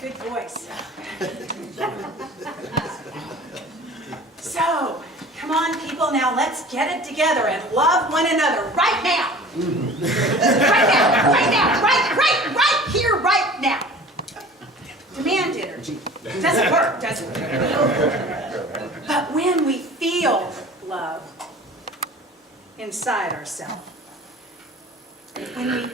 Good voice. So, come on, people, now let's get it together and love one another right now. Right now, right now, right here, right now. Demand energy. Doesn't work, does it? But when we feel love inside ourselves, when we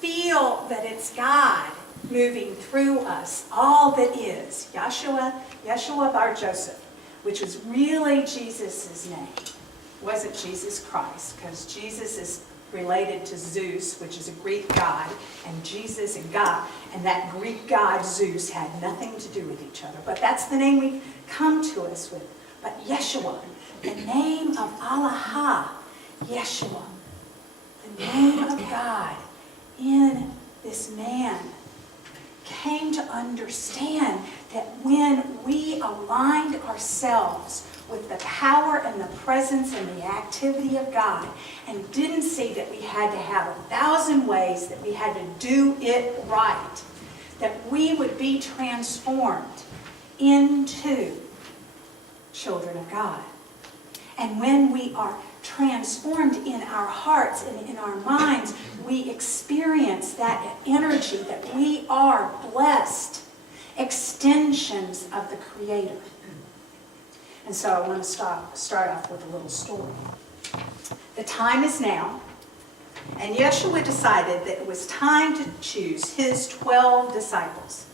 feel that it's God moving through us, all that is, Yeshua Bar Joseph, which was really Jesus' name, wasn't Jesus Christ, because Jesus is related to Zeus, which is a Greek god, and Jesus and God, and that Greek god Zeus had nothing to do with each other. But that's the name we come to us with. But Yeshua, the name of Allah, Yeshua, the name of God in this man, came to understand that when we aligned ourselves with the power and the presence and the activity of God and didn't see that we had to have 1,000 ways, that we had to do it right, that we would be transformed into children of God. And when we are transformed in our hearts and in our minds, we experience that energy that we are blessed extensions of the Creator. And so I want to start off with a little story. The time is now, and Yeshua decided that it was time to choose his 12 disciples.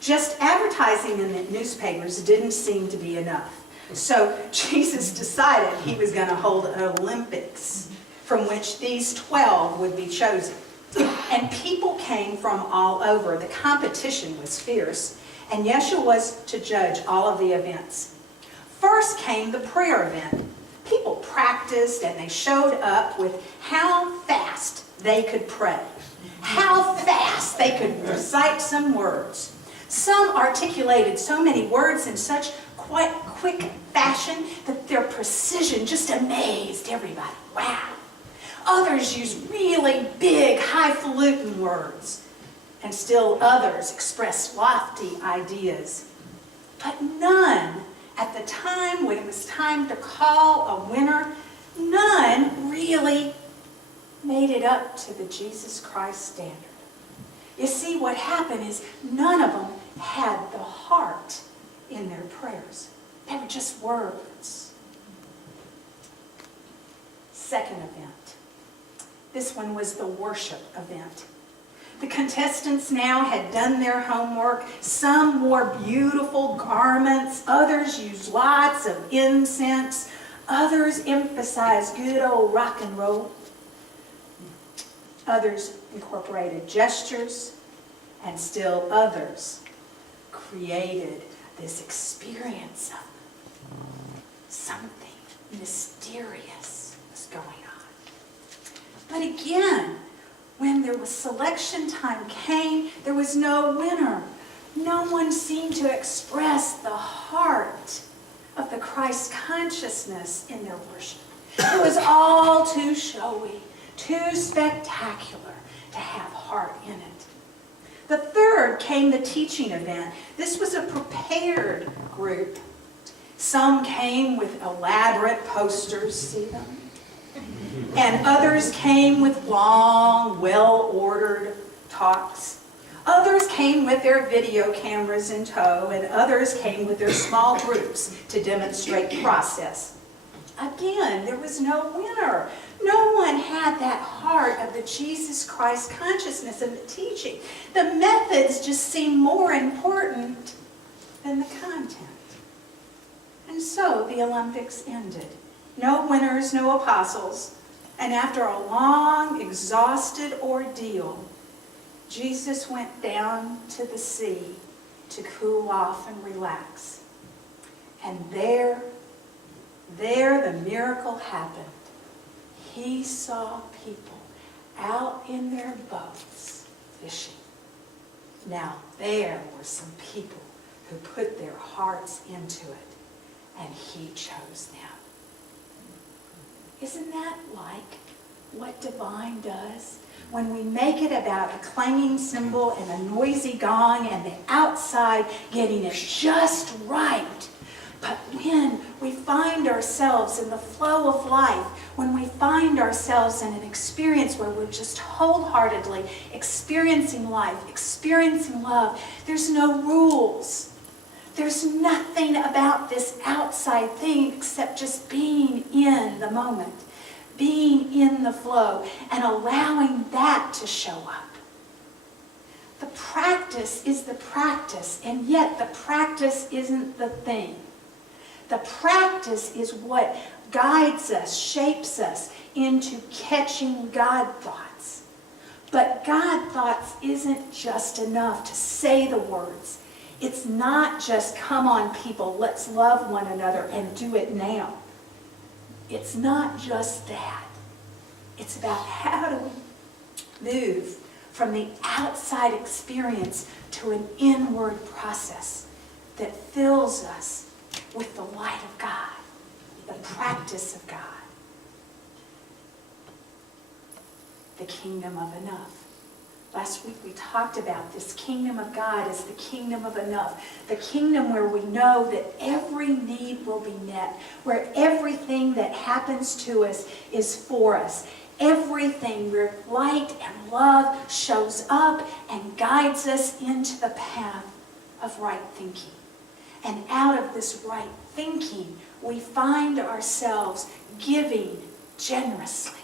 Just advertising in the newspapers didn't seem to be enough. So Jesus decided he was going to hold an Olympics from which these 12 would be chosen. And people came from all over. The competition was fierce, and Yeshua was to judge all of the events. First came the prayer event. People practiced and they showed up with how fast they could pray, how fast they could recite some words. Some articulated so many words in such quite quick fashion that their precision just amazed everybody. Wow. Others used really big, highfalutin words, and still others expressed lofty ideas. But none, at the time when it was time to call a winner, none really made it up to the Jesus Christ standard. You see, what happened is none of them had the heart in their prayers. They were just words. Second event. This one was the worship event. The contestants now had done their homework. Some wore beautiful garments. Others used lots of incense. Others emphasized good old rock and roll. Others incorporated gestures. And still others created this experience of something mysterious was going on. But again, when there was selection time came, there was no winner. No one seemed to express the heart of the Christ consciousness in their worship. It was all too showy, too spectacular to have heart in it. The third came the teaching event. This was a prepared group. Some came with elaborate posters, see them? And others came with long, well-ordered talks. Others came with their video cameras in tow, and others came with their small groups to demonstrate process. Again, there was no winner. No one had that heart of the Jesus Christ consciousness in the teaching. The methods just seemed more important than the content. And so the Olympics ended. No winners, no apostles. And after a long, exhausted ordeal, Jesus went down to the sea to cool off and relax. And there the miracle happened. He saw people out in their boats fishing. Now there were some people who put their hearts into it, and he chose them. Isn't that like what divine does? When we make it about a clanging cymbal and a noisy gong and the outside getting it just right. But when we find ourselves in the flow of life, when we find ourselves in an experience where we're just wholeheartedly experiencing life, experiencing love, there's no rules. There's nothing about this outside thing except just being in the moment, being in the flow, and allowing that to show up. The practice is the practice, and yet the practice isn't the thing. The practice is what guides us, shapes us into catching God thoughts. But God thoughts isn't just enough to say the words. It's not just, come on people, let's love one another and do it now. It's not just that. It's about how do we move from the outside experience to an inward process that fills us with the light of God, the practice of God. The kingdom of enough. Last week we talked about this kingdom of God as the kingdom of enough. The kingdom where we know that every need will be met, where everything that happens to us is for us. Everything where light and love shows up and guides us into the path of right thinking. And out of this right thinking, we find ourselves giving generously,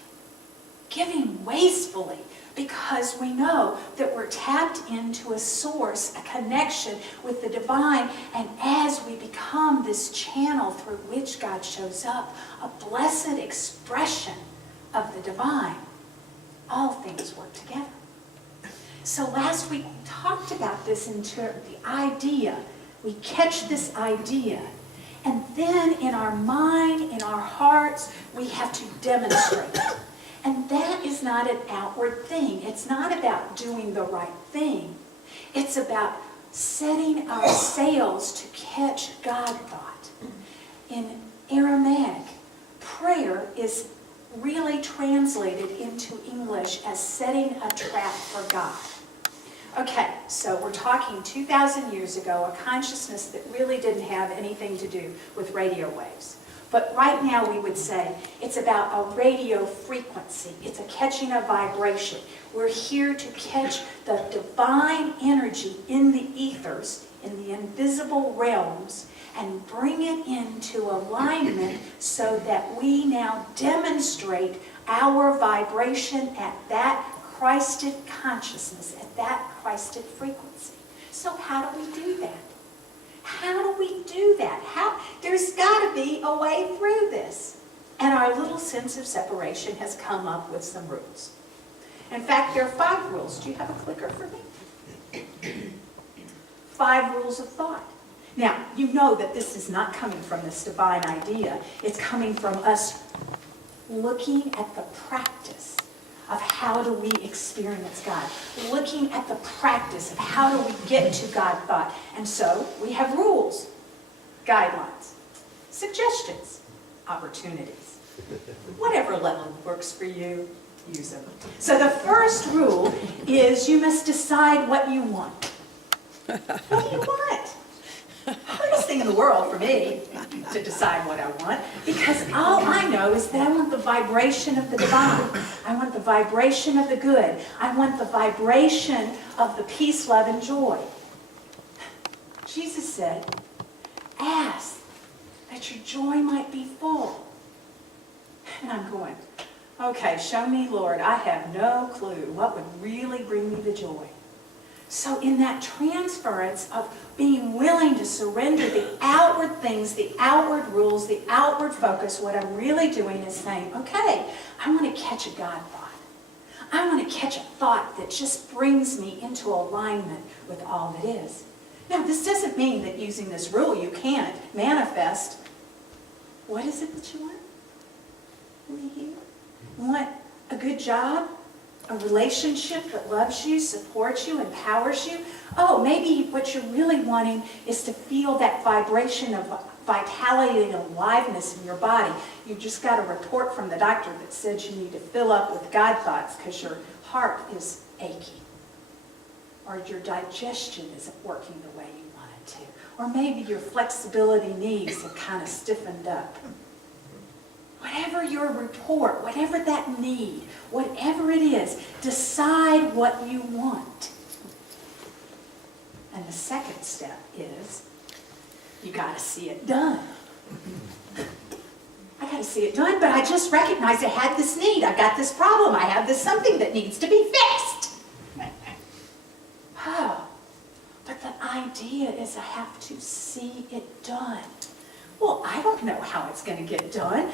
giving wastefully, because we know that we're tapped into a source, a connection with the divine, and as we become this channel through which God shows up, a blessed expression of the divine, all things work together. So last week we talked about this in terms of the idea. We catch this idea, and then in our mind, in our hearts, we have to demonstrate it. And that is not an outward thing. It's not about doing the right thing. It's about setting our sails to catch God thought. In Aramaic, prayer is really translated into English as setting a trap for God. Okay, so we're talking 2,000 years ago, a consciousness that really didn't have anything to do with radio waves. But right now we would say it's about a radio frequency. It's a catching a vibration. We're here to catch the divine energy in the ethers, in the invisible realms, and bring it into alignment so that we now demonstrate our vibration at that Christed consciousness, at that Christed frequency. So how do we do that? How do we do that? There's got to be a way through this. And our little sense of separation has come up with some rules. In fact, there are 5 rules. Do you have a clicker for me? 5 rules of thought. Now, you know that this is not coming from this divine idea. It's coming from us looking at the practice of how do we experience God. Looking at the practice of how do we get to God thought. And so we have rules, guidelines, suggestions, opportunities. Whatever level works for you, use them. So the first rule is you must decide what you want. What do you want? Hardest thing in the world for me to decide what I want, because all I know is that I want the vibration of the divine. I want the vibration of the good. I want the vibration of the peace, love, and joy. Jesus said, ask that your joy might be full. And I'm going, okay, show me, Lord. I have no clue what would really bring me the joy. So in that transference of being willing to surrender the outward things, the outward rules, the outward focus, what I'm really doing is saying, okay, I want to catch a God thought. I want to catch a thought that just brings me into alignment with all that is. Now, this doesn't mean that using this rule you can't manifest. What is it that you want? You want a good job? A relationship that loves you, supports you, empowers you. Oh, maybe what you're really wanting is to feel that vibration of vitality and aliveness in your body. You just got a report from the doctor that said you need to fill up with God thoughts because your heart is achy. Or your digestion isn't working the way you want it to. Or maybe your flexibility knees have kind of stiffened up. Whatever your report, whatever that need, whatever it is, decide what you want. And the second step is, you got to see it done. I got to see it done, but I just recognized I had this need. I got this problem. I have this something that needs to be fixed. Oh, but the idea is I have to see it done. Well, I don't know how it's going to get done.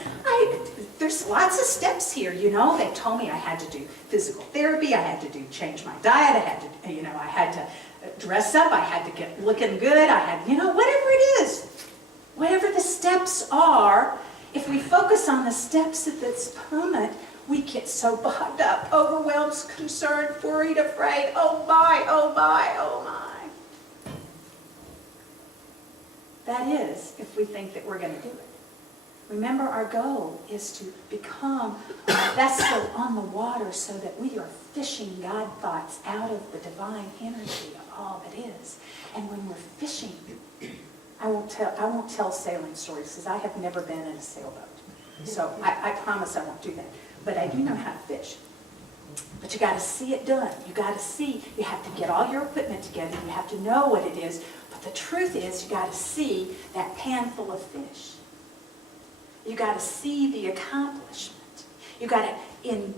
There's lots of steps here, you know. They told me I had to do physical therapy. I had to change my diet. I had to, I had to dress up. I had to get looking good. I had, whatever it is. Whatever the steps are, if we focus on the steps of this moment, we get so bogged up, overwhelmed, concerned, worried, afraid. Oh my, oh my, oh my. That is, if we think that we're going to do it. Remember, our goal is to become a vessel on the water so that we are fishing God thoughts out of the divine energy of all that is. And when we're fishing, I won't tell sailing stories because I have never been in a sailboat. So I promise I won't do that. But I do know how to fish. But you got to see it done. You got to see, you have to get all your equipment together. You have to know what it is. But the truth is, you got to see that pan full of fish. You got to see the accomplishment. You got to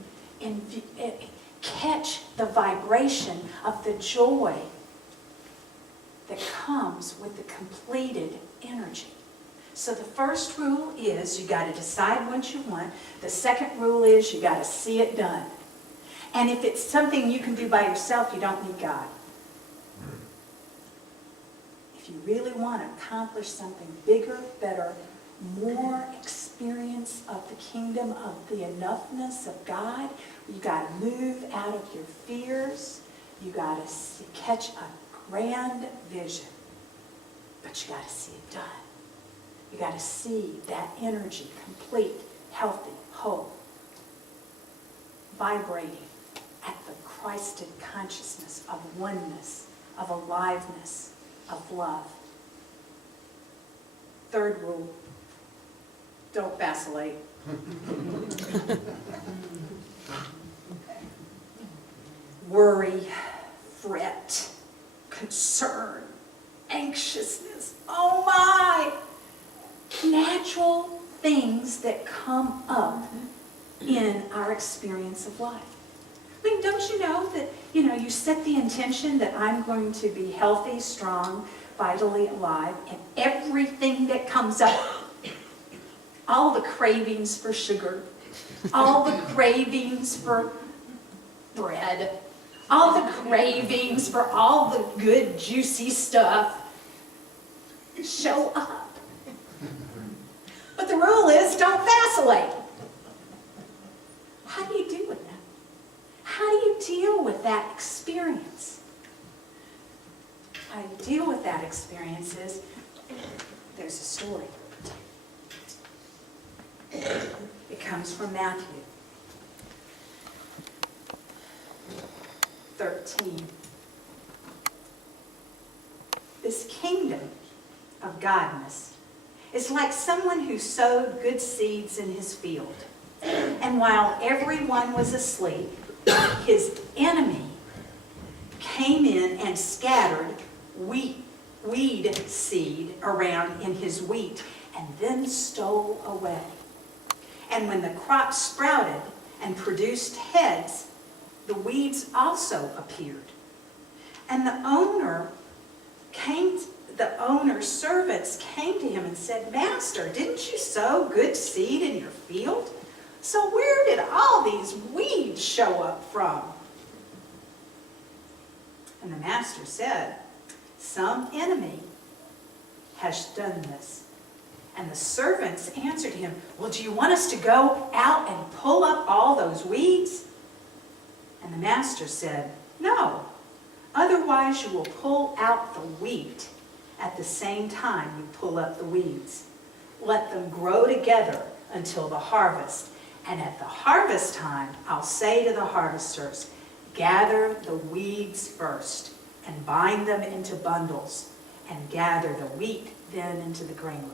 catch the vibration of the joy that comes with the completed energy. So the first rule is you got to decide what you want. The second rule is you got to see it done. And if it's something you can do by yourself, you don't need God. If you really want to accomplish something bigger, better, more experience of the kingdom, of the enoughness of God, you got to move out of your fears. You got to catch a grand vision. But you got to see it done. You got to see that energy, complete, healthy, whole, vibrating at the Christed consciousness of oneness, of aliveness, of love. Third rule, don't vacillate. Worry, fret, concern, anxiousness, oh my! Natural things that come up in our experience of life. I mean, don't you know that, you set the intention that I'm going to be healthy, strong, vitally alive, and everything that comes up, all the cravings for sugar, all the cravings for bread, all the cravings for all the good, juicy stuff, show up. But the rule is, don't vacillate. How do you do with that? How do you deal with that experience? How you deal with that experience is, there's a story. It comes from Matthew 13. This kingdom of godness is like someone who sowed good seeds in his field. And while everyone was asleep, his enemy came in and scattered weed seed around in his wheat and then stole away. And when the crop sprouted and produced heads, the weeds also appeared. And the owner's servants came to him and said, "Master, didn't you sow good seed in your field? So where did all these weeds show up from?" And the master said, "Some enemy has done this." And the servants answered him, "Well, do you want us to go out and pull up all those weeds?" And the master said, "No, otherwise you will pull out the wheat At the same time, you pull up the weeds. Let them grow together until the harvest. And at the harvest time, I'll say to the harvesters, gather the weeds first and bind them into bundles, and gather the wheat then into the granary.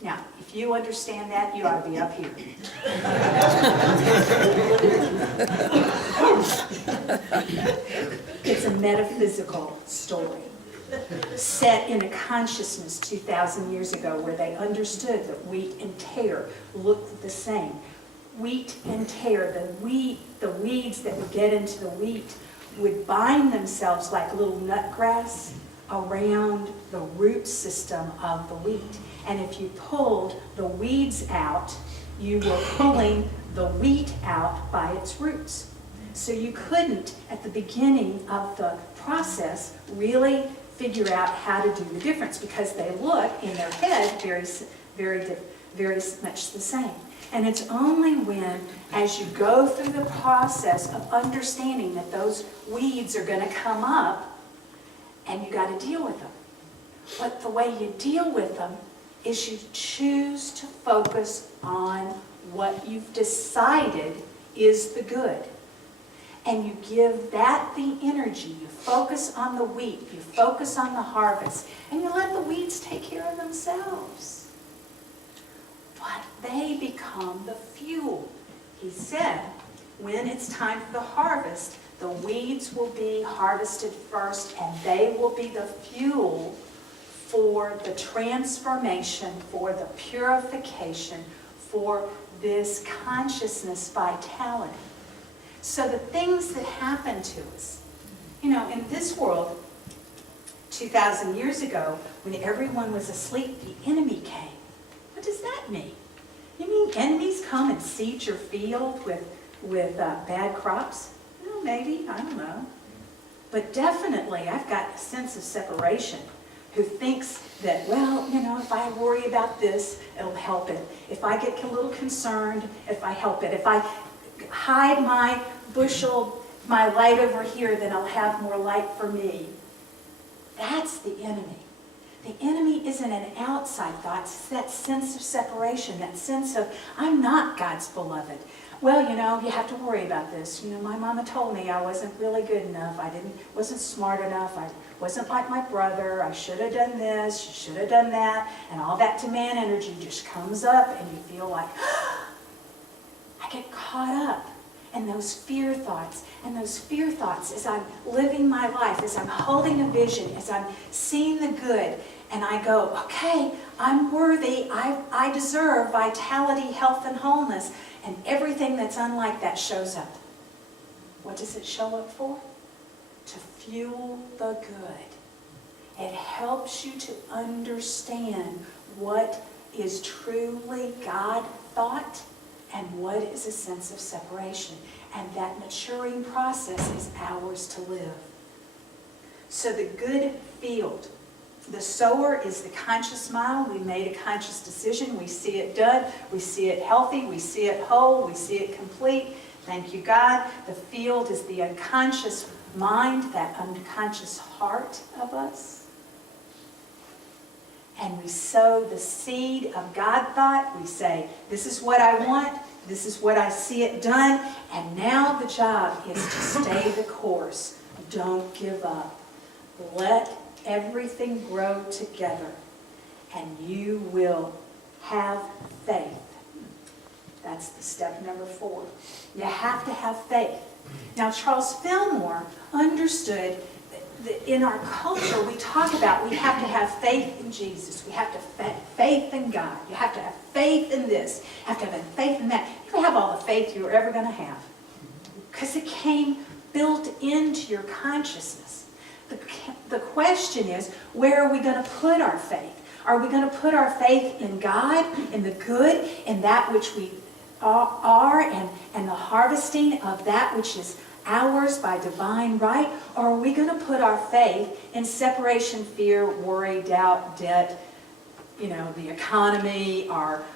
Now, if you understand that, you ought to be up here. It's a metaphysical story set in a consciousness 2,000 years ago where they understood that wheat and tare looked the same. Wheat and tare, the weeds that would get into the wheat would bind themselves like little nutgrass around the root system of the wheat. And if you pulled the weeds out, you were pulling the wheat out by its roots. So you couldn't, at the beginning of the process, really figure out how to do the difference because they look in their head very much the same. And it's only when, as you go through the process of understanding that those weeds are going to come up, and you got to deal with them. But the way you deal with them is you choose to focus on what you've decided is the good. And you give that the energy. You focus on the wheat. You focus on the harvest. And you let the weeds take care of themselves. But they become the fuel. He said, when it's time for the harvest, the weeds will be harvested first, and they will be the fuel for the transformation, for the purification, for this consciousness vitality. So the things that happen to us, in this world, 2,000 years ago, when everyone was asleep, the enemy came. What does that mean? You mean enemies come and seed your field with bad crops? Well, maybe, I don't know. But definitely, I've got a sense of separation who thinks that, well, if I worry about this, it'll help it. If I get a little concerned, if I help it. If I hide my bushel, my light over here, then I'll have more light for me. That's the enemy. The enemy isn't an outside thought. It's that sense of separation, that sense of, I'm not God's beloved. Well, you have to worry about this. My mama told me I wasn't really good enough. Wasn't smart enough. I wasn't like my brother. I should have done this. Should have done that. And all that demand energy just comes up, and you feel like, I get caught up in those fear thoughts. And those fear thoughts, as I'm living my life, as I'm holding a vision, as I'm seeing the good, and I go, okay, I'm worthy. I deserve vitality, health, and wholeness. And everything that's unlike that shows up. What does it show up for? To fuel the good. It helps you to understand what is truly God thought and what is a sense of separation. And that maturing process is ours to live. So the good field. The sower is the conscious mind. We made a conscious decision. We see it done. We see it healthy. We see it whole. We see it complete. Thank you, God. The field is the unconscious mind, that unconscious heart of us. And we sow the seed of God thought. We say, this is what I want. This is what I see it done. And now the job is to stay the course. Don't give up. Let everything grow together, and you will have faith. That's the step number 4. You have to have faith. Now, Charles Fillmore understood that in our culture, we talk about we have to have faith in Jesus. We have to have faith in God. You have to have faith in this. You have to have faith in that. You can have all the faith you're ever going to have because it came built into your consciousness. The question is, where are we going to put our faith? Are we going to put our faith in God, in the good, in that which we are, and the harvesting of that which is ours by divine right? Or are we going to put our faith in separation, fear, worry, doubt, debt, the economy,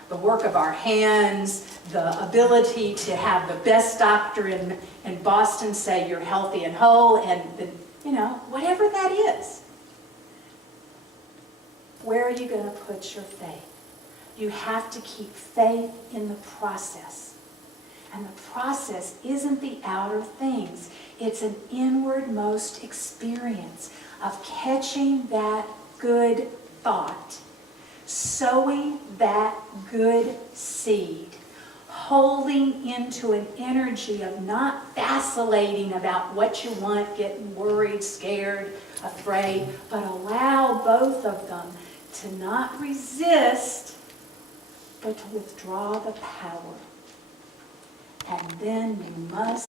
the work of our hands, the ability to have the best doctor in Boston say you're healthy and whole, and whatever that is. where are you going to put your faith? You have to keep faith in the process. And the process isn't the outer things. It's an inwardmost experience of catching that good thought, sowing that good seed, holding into an energy of not vacillating about what you want, getting worried, scared, afraid, but allow both of them to not resist, but to withdraw the power. And then you must